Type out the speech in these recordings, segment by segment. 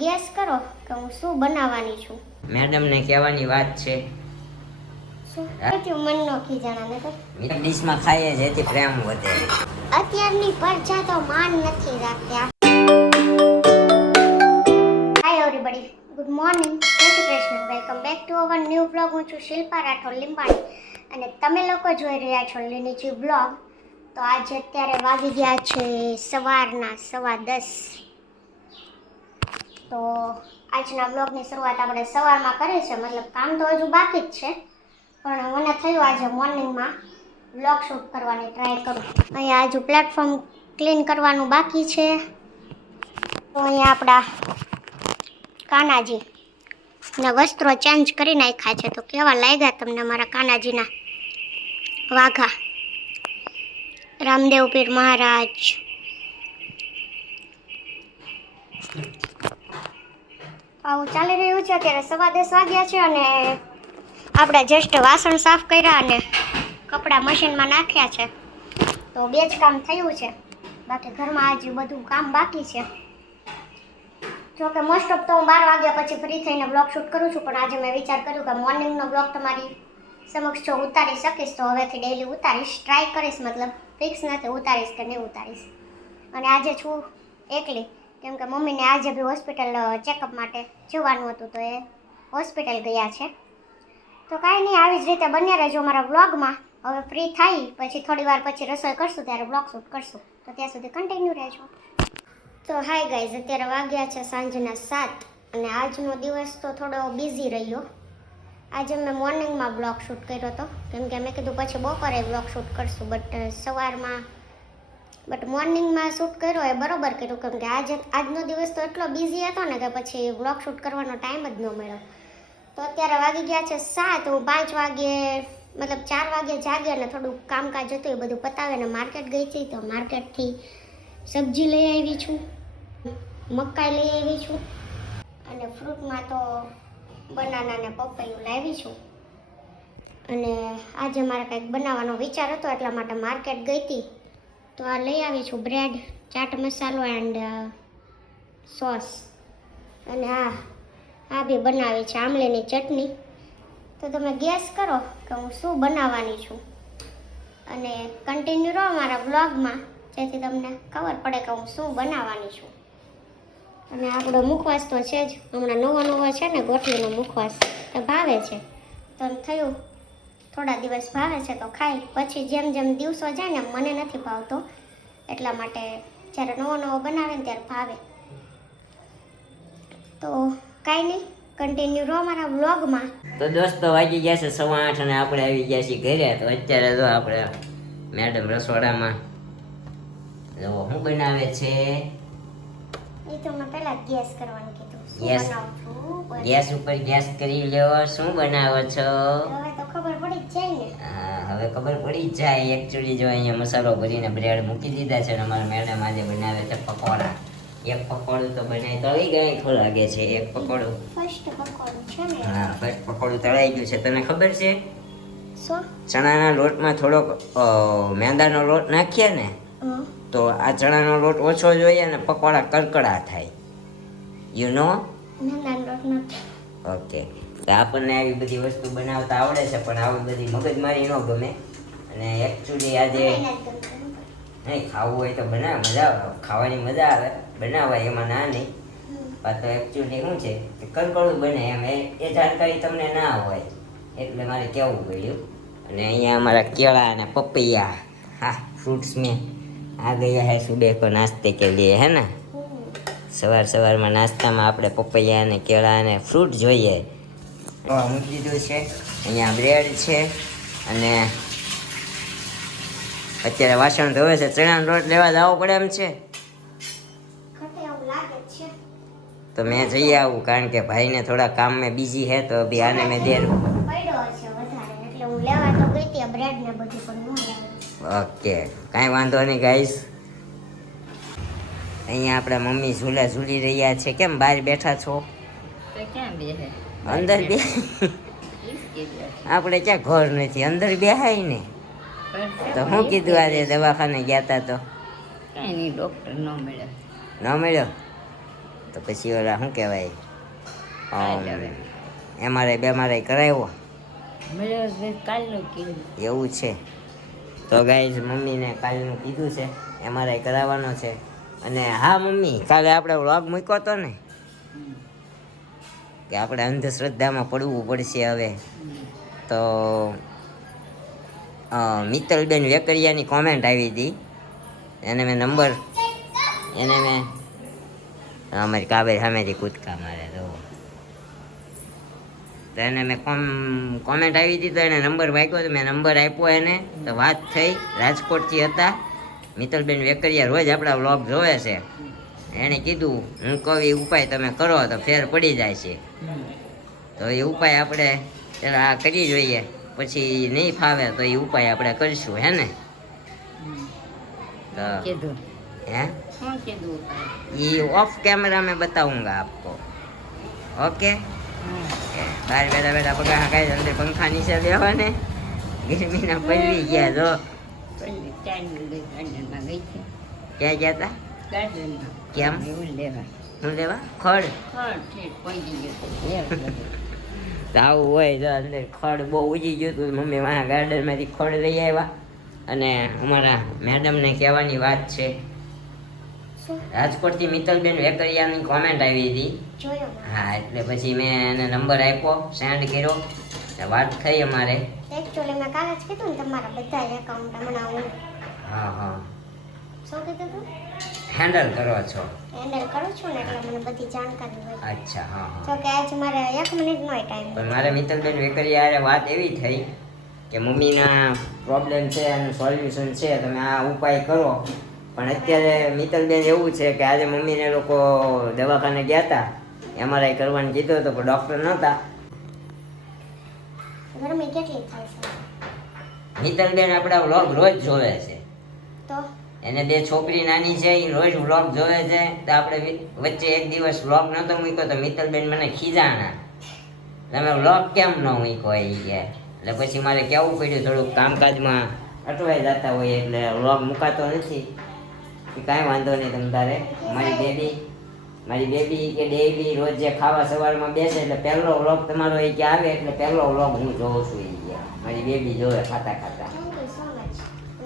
Gas કરો કે હું શું બનાવવાની છું. મેડમ ને કહેવાની વાત છે. શું મન નો ખીજાણા ને તો ડીશમાં ખાઈએ જેથી પ્રેમ વધે. અત્યારની પરચા તો માન નથી રાખતા. હાય એવરીબડી, ગુડ મોર્નિંગ, જય Shri Krishna, welcome back to our new blog. હું છું શિલ્પા રાઠોડ લીંબાણી અને તમે લોકો જોઈ રહ્યા છો લીનીચી બ્લોગ. તો આજે અત્યારે વાગી ગયા છે સવારના 10:15. તો આજના બ્લોગની શરૂઆત આપણે સવારમાં કરી છે. મતલબ કામ તો હજુ બાકી જ છે, પણ મને થયું આજે મોર્નિંગમાં બ્લોગ શૂટ કરવાની ટ્રાય કરું. અહીંયા હજુ પ્લેટફોર્મ ક્લીન કરવાનું બાકી છે. તો અહીંયા આપણા કાનાજી ના વસ્ત્રો ચેન્જ કરી નાખ્યા છે. તો કેવા લાગ્યા તમને મારા કાનાજીના વાઘા? રામદેવ પીર મહારાજ. આવું ચાલી રહ્યું છે. અત્યારે 10:15 વાગ્યા છે અને આપણે જસ્ટ વાસણ સાફ કર્યા અને કપડાં મશીનમાં નાખ્યા છે. તો બે જ કામ થયું છે, બાકી ઘરમાં આજે બધું કામ બાકી છે. જોકે મોસ્ટ ઓફ તો હું 12 વાગ્યા પછી ફ્રી થઈને બ્લોગ શૂટ કરું છું, પણ આજે મેં વિચાર કર્યું કે મોર્નિંગનો બ્લોગ તમારી સમક્ષ જો ઉતારી શકીશ તો હવેથી ડેઈલી ઉતારીશ. ટ્રાય કરીશ, મતલબ ફિક્સ નથી ઉતારીશ કે નહીં ઉતારીશ. અને આજે છું એકલી, કેમ કે મમ્મીને આજે બી હોસ્પિટલ ચેકઅપ માટે જવાનું હતું, તો એ હોસ્પિટલ ગયા છે. તો કાંઈ નહીં, આવી જ રીતે બન્યા રહેજો મારા બ્લોગમાં. હવે ફ્રી થાય પછી થોડી વાર પછી રસોઈ કરશું, ત્યારે બ્લોગ શૂટ કરશું. તો ત્યાં સુધી કન્ટિન્યુ રહેજો. તો હાય ગાઈઝ, અત્યારે વાગ્યા છે સાંજના 7 અને આજનો દિવસ તો થોડો બિઝી રહ્યો. આજે મેં મોર્નિંગમાં બ્લોગ શૂટ કર્યો હતો, કેમ કે મેં કીધું પછી બપોરે બ્લોગ શૂટ કરશું, બટ મોર્નિંગમાં શૂટ કર્યો એ બરોબર કર્યું, કેમ કે આજનો દિવસ તો એટલો બિઝી હતો ને કે પછી બ્લોગ શૂટ કરવાનો ટાઈમ જ ન મળ્યો. તો અત્યારે વાગી ગયા છે 7. હું 5 વાગ્યે મતલબ 4 વાગ્યે જાગી અને થોડું કામકાજ હતું એ બધું પતાવીને માર્કેટ ગઈ હતી. તો માર્કેટથી સબ્જી લઈ આવી છું, મકાઈ લઈ આવી છું અને ફ્રૂટમાં તો બનાના ને પપૈયું લાવી છું. અને આજે મારે કંઈક બનાવવાનો વિચાર હતો એટલા માટે માર્કેટ ગઈ હતી. તો આ લઈ આવી છું બ્રેડ, ચાટ મસાલો એન્ડ સોસ. અને આ બી બનાવી છે આમલીની ચટણી. તો તમે ગેસ કરો કે હું શું બનાવવાની છું અને કન્ટિન્યુ રહો મારા બ્લોગમાં, જેથી તમને ખબર પડે કે હું શું બનાવવાની છું. અને આપણો મુખવાસ તો છે જ, હમણાં નવો છે ને ગોટલીનો મુખવાસ, તો ભાવે છે. તો થયું થોડા દિવસ ભાવે છે તો ખાઈ, પછી જેમ જેમ દિવસો જાય ને મને નથી ભાવતો, એટલા માટે જ્યારે નવો બનાવે ને ત્યારે ભાવે. તો કાંઈ નહીં, કન્ટિન્યુ રહો મારા વ્લોગમાં. તો દોસ્તો વાગી ગયા છે 8:15 અને આપણે આવી ગયા છીએ ઘરે. તો અત્યારે જો આપણે મેડમ રસોડામાં જો શું બનાવે છે એ તો મેં પહેલા ગેસ કરવાનું કીધું. ગેસ ઉપર ગેસ કરી લ્યો. શું બનાવો છો? હવે તો ખબર પડી જ જાય ને. હા, હવે ખબર પડી જ જાય. એકચ્યુઅલી જો અહીંયા મસાલો ભરીને બ્રેડ મૂકી દીધા છે અને અમારા મેડમ આજે બનાવે છે પકોડા. એક પકોડું તો બનાવી તળી ગઈ થોડું લાગે છે. એક પકોડું ફર્સ્ટ પકોડું છે ને. હા, ફર્સ્ટ પકોડું તળાઈ ગયું છે. તને ખબર છે? શું? ચણાના લોટમાં થોડોક મેંદાનો લોટ નાખીએ ને તો આ ચણાનો લોટ ઓછો જોઈએ અને પકોડા કડકડા થાય. You know? મેંદાનો લોટ નથી. ઓકે. તો આપણને આવી બધી વસ્તુ બનાવતા આવડે છે, પણ આવી બધી મગજમારી ન ગમે. અને એકચ્યુઅલી આજે નહીં ખાવું હોય તો બનાવે, મજા આવે, ખાવાની મજા આવે, બનાવાય એમાં ના નહીં. તો એકચ્યુઅલી શું છે કે કડકડું બને એમ એ જાણકારી તમને ના હોય, એટલે મારે કહેવું પડ્યું. અને અહીંયા અમારા કેળા અને પપૈયા, હા फ्रूट्स में आ गया है सुबह को नाश्ते के लिए, है ना? સવારમાં નાસ્તામાં આપણે પપૈયા અને કેળા અને ફ્રૂટ જોઈએ. મૂકી દીધું છે. અહીંયા બ્રેડ છે અને અત્યારે વાસણ ધોવે છે. ચણાનો લોટ લેવા જવો પડે એમ છે. તો મેં જઈ આવું, કારણ કે ભાઈને થોડા કામ મેં બિઝી હે, તો અભી આને મેં દેર ઓકે, કાંઈ વાંધો નહીં ગાઈસ. અહીંયા આપણા મમ્મી ઝૂલા ઝૂલી રહ્યા છે. કેમ બહાર બેઠા છો? અંદર બે આપણે ક્યાં ઘર નથી, અંદર બેહાય ને. તો શું કીધું આજે દવાખાને ગયા તા તો? કાંઈ નહીં, ડૉક્ટર ન મળ્યો. ન મળ્યો? તો પછી ઓલા શું કહેવાય એમઆરઆઈ બેમારાઈ કરાવ્યો એવું છે. તો ગાઈઝ મમ્મીને કાલનું કીધું છે એમઆરઆઈ કરાવવાનો છે. અને હા મમ્મી, કાલે આપણે વ્લોગ મૂક્યો હતો ને કે આપણે અંધશ્રદ્ધામાં પડવું પડશે હવે. તો મિત્તલબેન વેકરિયાની કોમેન્ટ આવી હતી, એને મેં નંબર અમારી કાબર સામેથી કૂદકા મારે તો એને મેં કોમેન્ટ આવી હતી તો એને નંબર માગ્યો તો મેં નંબર આપ્યો એને. તો વાત થઈ, રાજકોટથી હતા મિત્તલબેન વેકરિયા, રોજ આપણા વ્લોગ જોવે છે. એણે કીધું હું કહું એ ઉપાય તમે કરો તો ફેર પડી જાય છે. તો એ ઉપાય આપણે ચાલો આ કરી જોઈએ, પછી નહીં ફાવે તો એ ઉપાય આપણે કરીશું, હે ને? તો હે ये ऑफ कैमरा में बताऊंगा आपको. ओके. बाहर बैठा बैठा पगा हकाय अंदर पंखा नीचे बेवा ने गर्मी ना पड़ी गया जो क्या ગયા તા કેમ હું લેવા ખડ આવું હોય તો અંદર ખડ બહુ ઉજી ગયું હતું. મમ્મી મારા ગાર્ડનમાંથી ખડ લઈ આવ્યા. અને અમારા મેડમને કહેવાની વાત છે, રાજકોટથી મિત્તલબેન વેકરિયાની કોમેન્ટ આવી હતી. હા, એટલે પછી મેં એને નંબર આપ્યો, સેન્ડ કર્યો, વાત થઈ અમારે. એકચ્યુઅલી મેં કાલે જ કીધું ને તમારા બધા એકાઉન્ટ હમણાં હું શું કીધું તું હેન્ડલ કરો છો. હેન્ડલ કરું છું ને એટલે મને બધી જાણકારી હોય. અચ્છા. તો કે આજ મારે 1 મિનિટનો ટાઈમ. પણ મારે મિત્તલબેન વેકરિયા વાત એવી થઈ કે મમ્મીના પ્રોબ્લેમ છે અને સોલ્યુશન છે, તમે આ ઉપાય કરો. પણ અત્યારે મિત્તલબેન એવું છે કે આજે મમ્મીને લોકો દવાખાને ગયા હતા, એમઆરઆઈ કરવાનું કીધું હતું પણ ડૉક્ટર નહોતા. ગરમી કેટલી થાય છે? મિત્તલબેન આપણા વ્લોગ રોજ જોવે છે. તો એને 2 છોકરી નાની છે, એ રોજ વ્લોગ જોવે છે. તો આપણે વચ્ચે એક દિવસ વ્લોગ નહોતો મૂક્યો તો મિત્તલબેન મને ખીજાણા, તમે વ્લોગ કેમ ન મૂક્યો એ કે. એટલે પછી મારે કહેવું પડ્યું, થોડુંક કામકાજમાં અટવાઈ જતા હોય એટલે વ્લોગ મુકાતો નથી. કાંઈ વાંધો નહીં, તમ તારે મારી બેબી કે ડેઈલી રોજ જે ખાવા સવારમાં બેસે એટલે પહેલો વ્લોગ તમારો એ કે આવે એટલે પહેલો વ્લોગ હું જોઉં છું. એ કે મારી બેબી જોવે ખાતા ખાતા.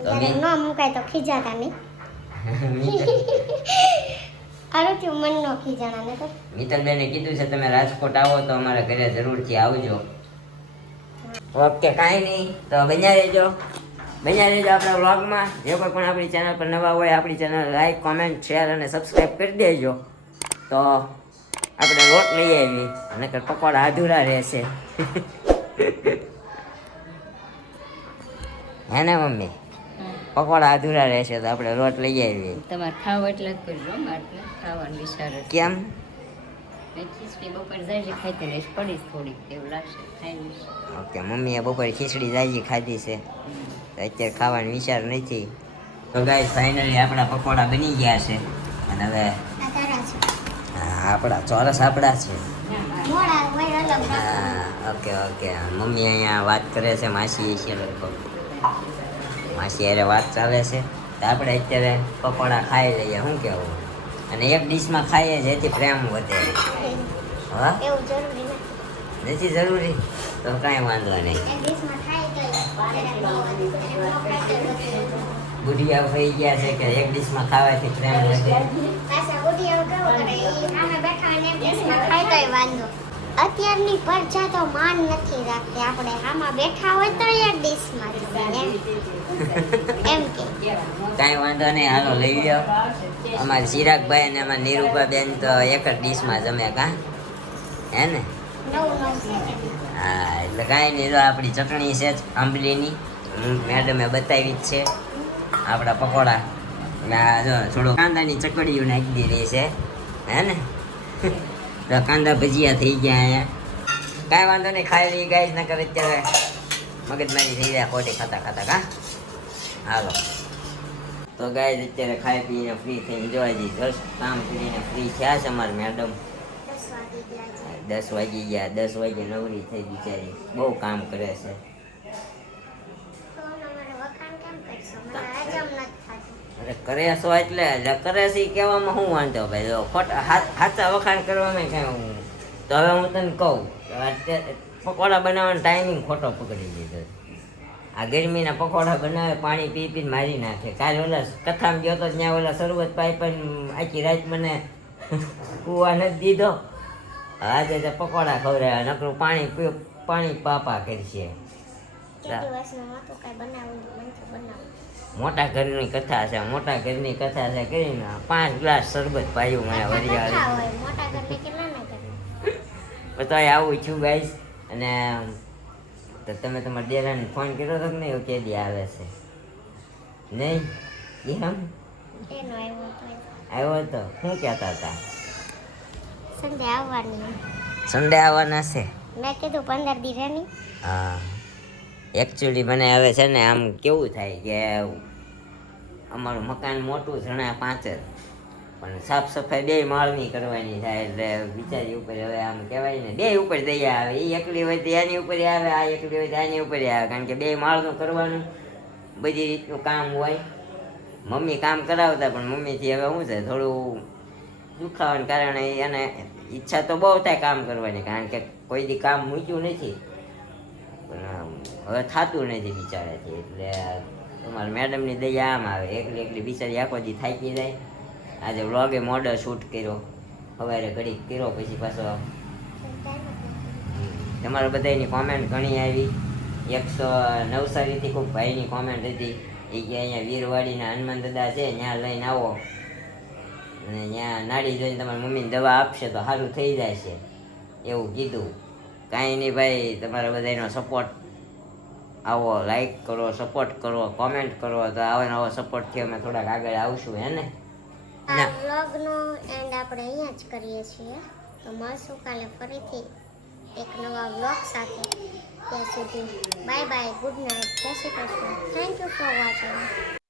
ન મુકાય તો ખીજાતા નહીં. આરોથી મન નો ખીજાણા ને. તો મિત્તલબેને કીધું છે તમે રાજકોટ આવો તો અમારા ઘરે જરૂરથી આવજો. ઓકે, કાંઈ નહીં, તો બન્યા રહેજો આપણા વ્લોગમાં. જે કોઈ પણ આપણી ચેનલ પર નવા હોય આપણી ચેનલ લાઈક, કોમેન્ટ, શેર અને સબસ્ક્રાઈબ કરી દેજો. તો આપણે રોટ લઈ આવી, નકર પકોડા અધૂરા રહેશે. હે ને મમ્મી? પકોડા અધૂરા રહેશે તો આપણે રોટ લઈ આવી. તમારે ખાવ એટલે જ કરજો, મારે ખાવાનું વિચાર કેમ? ખીચડી બપોર જાય ખાઈ રહીશ, પડીશ થોડીક એવું લાગશે ખાઈ લઈશ. ઓકે, મમ્મીએ બપોરે ખીચડી જાજી ખાધી છે, અત્યારે ખાવાનો વિચાર નથી. તો ગાઈસ ફાઇનલી આપણા પકોડા બની ગયા છે. અને હવે આપણા ચોરસ આપણા છે. ઓકે. મમ્મી અહીંયા વાત કરે છે, માસી છે લગભગ, માસી અરે વાત ચાલે છે. તો આપણે અત્યારે પકોડા ખાઈ લઈએ, શું કહેવું? અને એક ડીશમાં ખાઈએ જેથી પ્રેમ વધે. હા, એવું જરૂરી નથી જરૂરી તો કાંઈ વાંધો નહીં. ગુડિયા થઈ ગયા છે કે એક ડીશમાં ખાવાથી પ્રેમ વધે. અત્યારની પરચા તો માન નથી રાખતી. આપણે આમાં બેઠા હોય તો એક ડીશમાં એમ કે કાંઈ વાંધો નહીં, હાલો લઈ લ્યો. અમારા ચિરાગભાઈ અને અમારા નીરુબાબેન તો એક જ ડીશમાં જમે, કાં હે ને? હા, એટલે કાંઈ નહીં, આપણી ચટણી છે આંબલીની, મેડમે બતાવી જ છે. આપણા પકોડા એટલે જો થોડું કાંદાની ચકડીઓ નાખી દીધી છે, હે ને? તો કાંદા ભજીયા થઈ ગયા અહીંયા. કાંઈ વાંધો નહીં, ખાઈ લઈ ગાઈસ, નકર અત્યારે મગજમારી થઈ જાય ખોટી ખાતા ખાતા. કાં હાલો. તો ગાઈસ અત્યારે ખાઈ પીને ફ્રી થઈને જોવા જઈએ, જસ્ટ કામ કરીને ફ્રી થયા છે અમારા મેડમ. 10 વાગી ગયા, 10 વાગે નવરી થઈ બિચારી, બહુ કામ કરે છે. અરે કરે છો એટલે કરે છે ઈ કહેવામાં શું વાંધો ભાઈ? જો ખોટા સાચા વખાણ કરવામાં કઈ હું તો હવે હું તને કહું પકોડા બનાવવાનો ટાઈમિંગ ખોટો પકડી લીધો. આ ગરમીના પકોડા બનાવે પાણી પી પીને મારી નાખે. કાલે ઓલા કથામાં ગયો તો ત્યાં ઓલા શરબત પાઈ આખી રાત મને કૂવા નથી દીધો. આજે તો પકોડા ખવડાવ્યા નકરું પાણી પાપા કરશે. મોટા ઘરની કથા છે, મોટા ઘરની કથા છે કરીને 5 ગ્લાસ શરબત પાયું મને વરિયાળી તો આવું છું ગાઈસ. અને તો તમે તમારા ડેરાને ફોન કર્યો હતો કે નહીં? એવું કેદી આવે છે નહીં? એમ આવ્યો હતો. શું કહેતા હતા? સન્ડે આવવાના છે. મેં કીધું 15 દી રહેની. હા એકચ્યુઅલી મને હવે છે ને આમ કેવું થાય કે અમારું મકાન મોટું જણા 5 જ, પણ સાફ સફાઈ 2 માળની કરવાની થાય એટલે બિચારી ઉપર હવે આમ કહેવાય ને 2 ઉપર દયા આવે. એ એકલી હોય તો એની ઉપર આવે, આ એકલી હોય તો આની ઉપર આવે, કારણ કે 2 માળનું કરવાનું બધી રીતનું કામ હોય. મમ્મી કામ કરાવતા પણ મમ્મીથી હવે શું છે થોડું દુખાવાને કારણે એને ઈચ્છા તો બહુ થાય કામ કરવાની, કારણ કે કોઈ દી કામ મૂક્યું નથી પણ હવે થતું નથી બિચારાથી. એટલે તમારા મેડમની દયા આમ આવે. એકલી બિચારી આખો દી થાકી જાય. આજે વ્લોગે મોડલ શૂટ કર્યો, સવારે ઘડીક કર્યો, પછી પાછો તમારા બધાની કોમેન્ટ ઘણી આવી. 100 નવસારીથી કોઈ ભાઈની કોમેન્ટ હતી એ કે અહીંયા વીરવાડીના હનુમાન દાદા છે ત્યાં લઈને આવો અને ત્યાં નાડી જોઈને તમારી મમ્મીને દવા આપશે તો સારું થઈ જાય છે એવું કીધું. કાંઈ નહીં ભાઈ, તમારા બધાનો સપોર્ટ આવો, લાઈક કરો, સપોર્ટ કરો, કોમેન્ટ કરો તો આવો નવો સપોર્ટથી અમે થોડાક આગળ આવશું. હે ને? આ વ્લોગનો એન્ડ આપણે અહીંયા જ કરીએ છીએ. તો મળશું કાલે ફરીથી એક નવા વ્લોગ સાથે. ત્યાં સુધી બાય બાય, ગુડ નાઇટ, જય Shri Krishna. Thank you for watching.